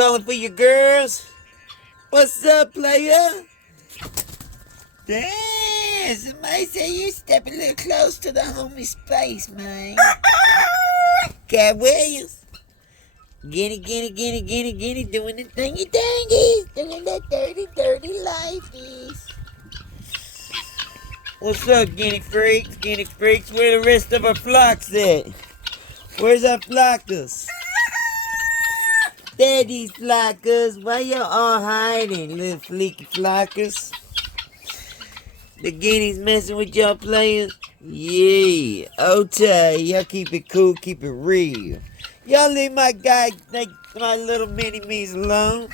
calling for your girls? What's up, player? Damn, somebody say you step a little close to the homie space, man. Cat Williams. Guinea, doing the thingy thingies, doing that dirty lifeies. What's up, guinea freaks? Guinea freaks, where the rest of our flocks at? Where's our flockers? There these flockers. Why y'all all hiding, little fleeky flockers? The guineas messing with y'all players? Yeah, okay, y'all keep it cool, keep it real. Y'all leave my guy, my little mini-me's alone.